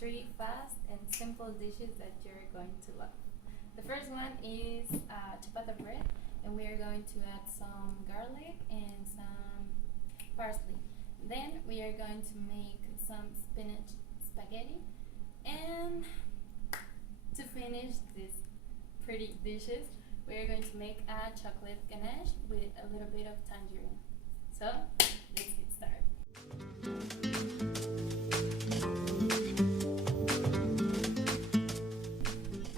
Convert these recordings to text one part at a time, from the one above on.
3 fast and simple dishes that you're going to love. The first one is ciabatta bread, and we are going to add some garlic and some parsley. Then we are going to make some spinach spaghetti, and to finish these pretty dishes, we are going to make a chocolate ganache with a little bit of tangerine. So let's get started.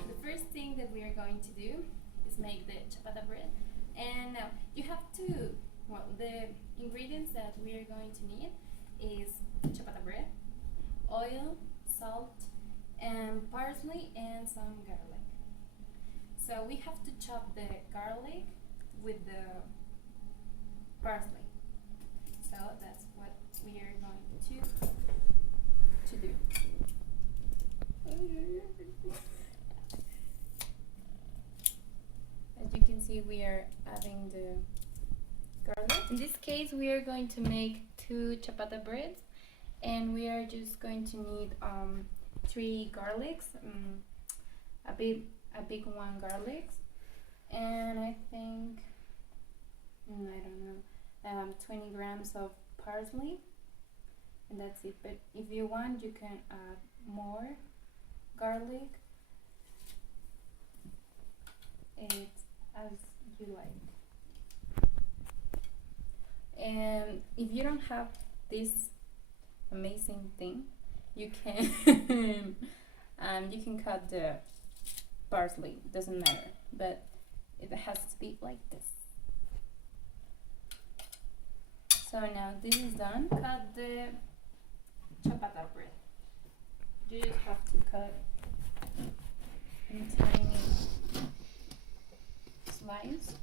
The first thing that we are going to do is make the ciabatta bread, and now you have to, well, the ingredients that we are going to need is ciabatta bread, oil, salt, and parsley, and some garlic. So we have to chop the garlic with the parsley. So that's what we are going to do. As you can see, we are adding the garlic. In this case, we are going to make 2 ciabatta breads, and we are just going to need 3 garlics, a big one garlics, and I think, I don't know, 20 grams of parsley, and that's it. But if you want, you can add more garlic. It's as you like. And if you don't have this amazing thing, you can you can cut the parsley, doesn't matter, but it has to be like this. So now this is done. Cut the ciabatta bread. You just have to cut in tiny slices,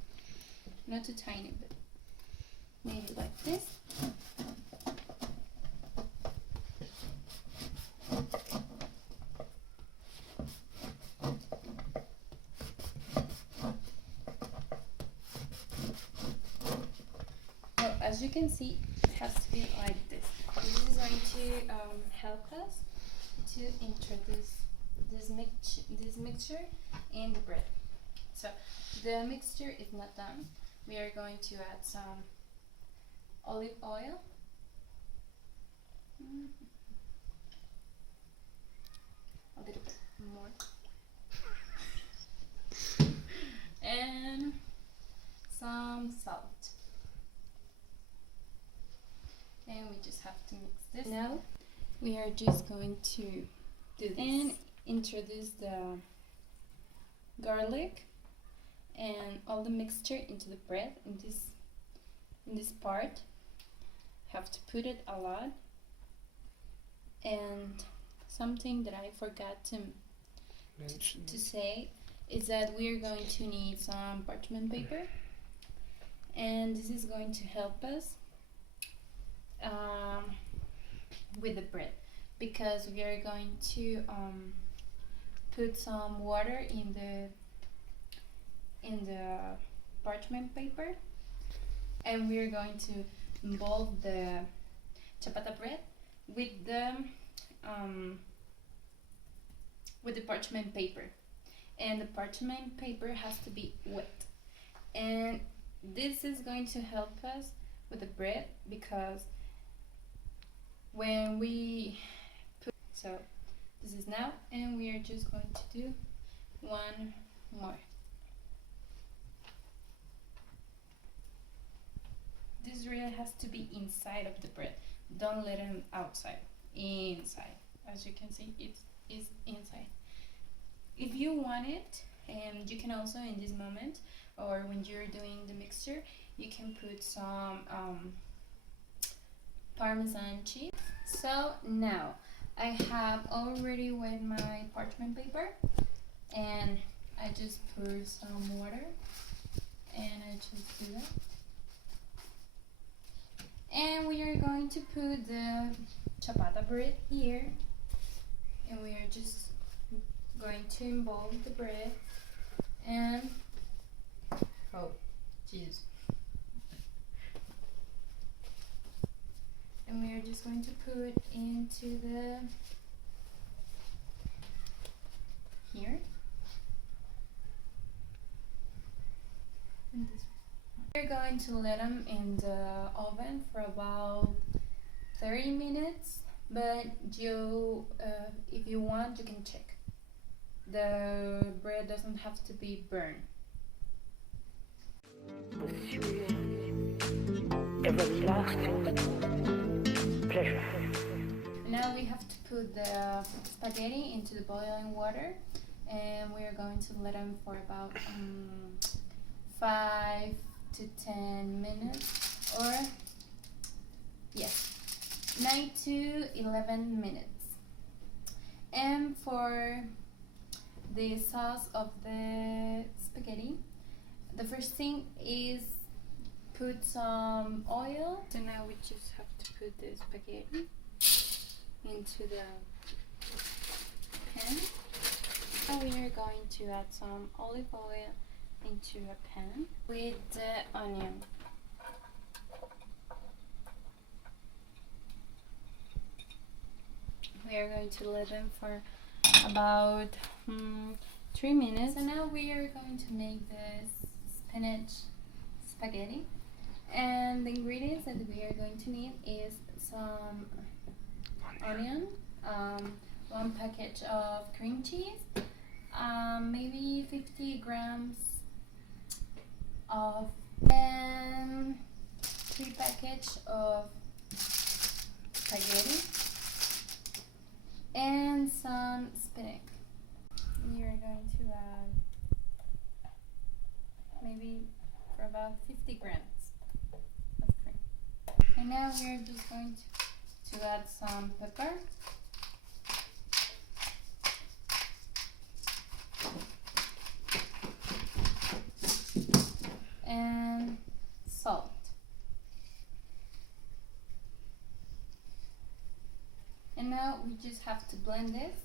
not too tiny, but maybe like this. As you can see, it has to be like this. This is going to help us to introduce this mixture in the bread. So the mixture is not done. We are going to add some olive oil. A little bit more. And some salt. And we just have to mix this. Now we are just going to do this and introduce the garlic and all the mixture into the bread. In this part, have to put it a lot. And something that I forgot to say is that we are going to need some parchment paper, and this is going to help us with the bread, because we are going to put some water in the parchment paper, and we are going to involve the ciabatta bread with the parchment paper, and the parchment paper has to be wet, and this is going to help us with the bread, because when we put, so this is now, and we are just going to do one more. This really has to be inside of the bread. Don't let it outside. Inside. As you can see, it is inside. If you want it, and you can also in this moment, or when you're doing the mixture, you can put some Parmesan cheese. So now I have already wet my parchment paper, and I just pour some water, and I just do that. And we are going to put the ciabatta bread here, and we are just going to involve the bread, and oh Jesus, and we are just going to put into the here. We're going to let them in the oven for about 30 minutes, but you, if you want, you can check. The bread doesn't have to be burned. Now we have to put the spaghetti into the boiling water, and we are going to let them for about 5 to 10 minutes, or yes, 9 to 11 minutes. And for the sauce of the spaghetti, the first thing is put some oil. So now we just have to put the spaghetti into the pan. And we are going to add some olive oil into a pan with the onion. We are going to let them for about 3 minutes. So now we are going to make this spinach spaghetti, and the ingredients that we are going to need is some onion, 1 package of cream cheese, maybe 50 grams of, and 3 packages of spaghetti, and some spinach. We are going to add maybe for about 50 grams of cream. And now we are just going to add some pepper. And salt. And now we just have to blend this.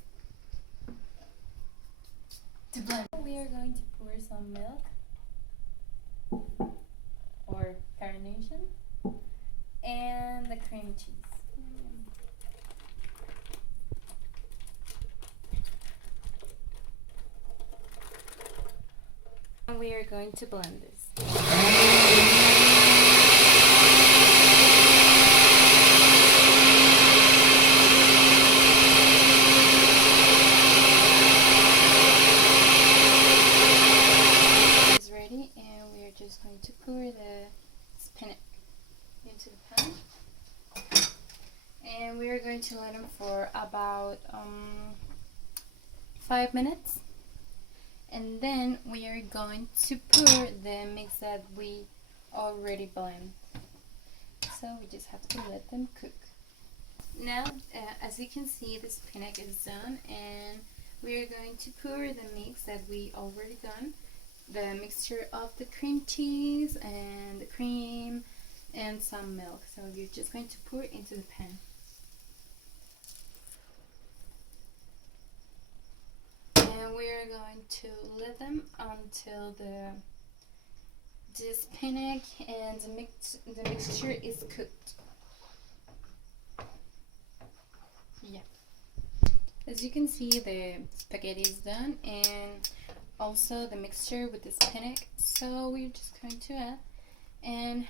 We are going to pour some milk or carnation and the cream cheese. And we are going to blend this. It's ready, and we are just going to pour the spinach into the pan. And we are going to let them for about 5 minutes. And then we are going to pour the mix that we already blend. So we just have to let them cook. Now, as you can see, the spinach is done, and we are going to pour the mix that we already done. The mixture of the cream cheese and the cream and some milk. So you're just going to pour it into the pan. And we are going to let them until the spinach and the mixture is cooked. Yeah. As you can see, the spaghetti is done, and also the mixture with the spinach. So we're just going to add, and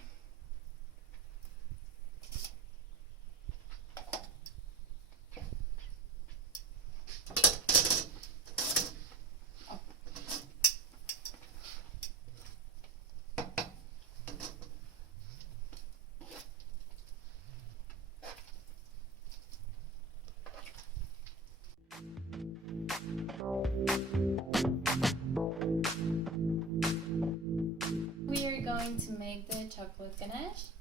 going to make the chocolate ganache.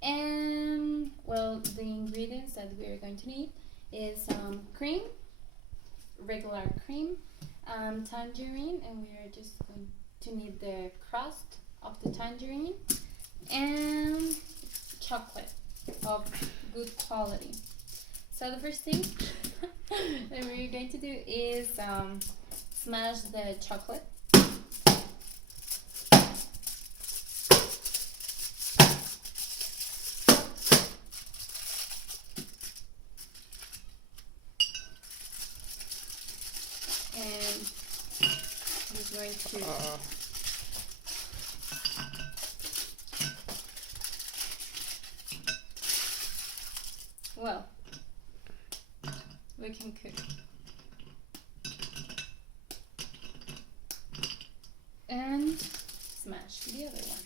And well, the ingredients that we are going to need is some cream, regular cream, tangerine, and we are just going to need the crust of the tangerine, and chocolate of good quality. So the first thing that we're going to do is smash the chocolate. And to well, we can cook. And smash the other one.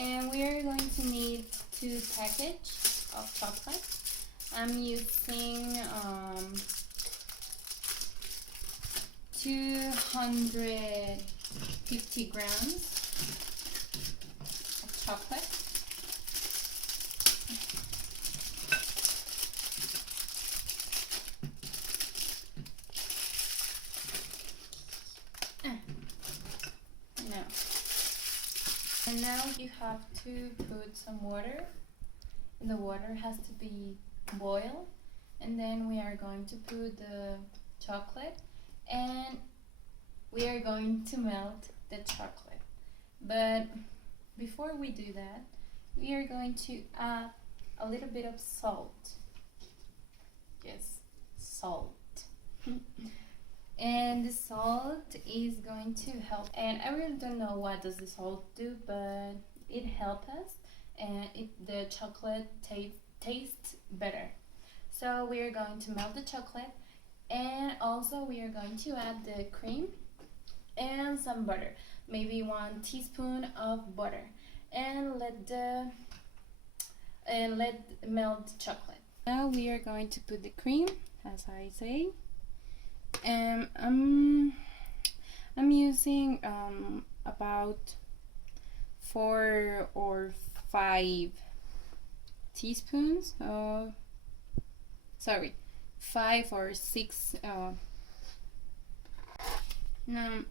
And we are going to need 2 packages of chocolate. I'm using 250 grams of chocolate. And now you have to put some water, and the water has to be boiled, and then we are going to put the chocolate, and we are going to melt the chocolate. But before we do that, we are going to add a little bit of salt. Yes, salt. And the salt is going to help, and I really don't know what does the salt do, but it helps us, and the chocolate tastes better. So we are going to melt the chocolate, and also we are going to add the cream and some butter, maybe 1 teaspoon of butter, and let melt the chocolate. Now we are going to put the cream, as I say. I'm using about 4 or 5 teaspoons of, 5 or 6. Now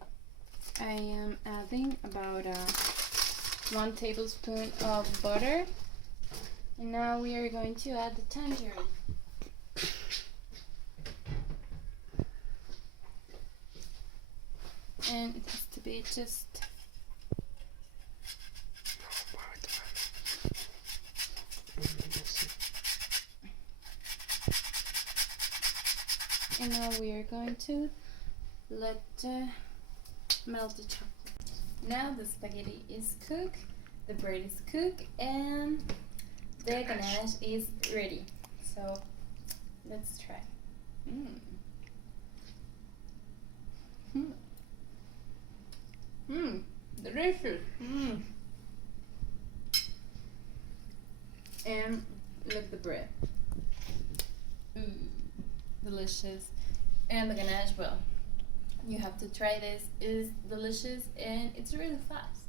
I am adding about 1 tablespoon of butter, and now we are going to add the tangerine. And it has to be just and now we are going to let melt the chocolate. Now the spaghetti is cooked, the bread is cooked, and the ganache is ready. So let's try. Delicious. And look at the bread. Delicious. And the ganache, well, you have to try this. It's delicious and it's really fast.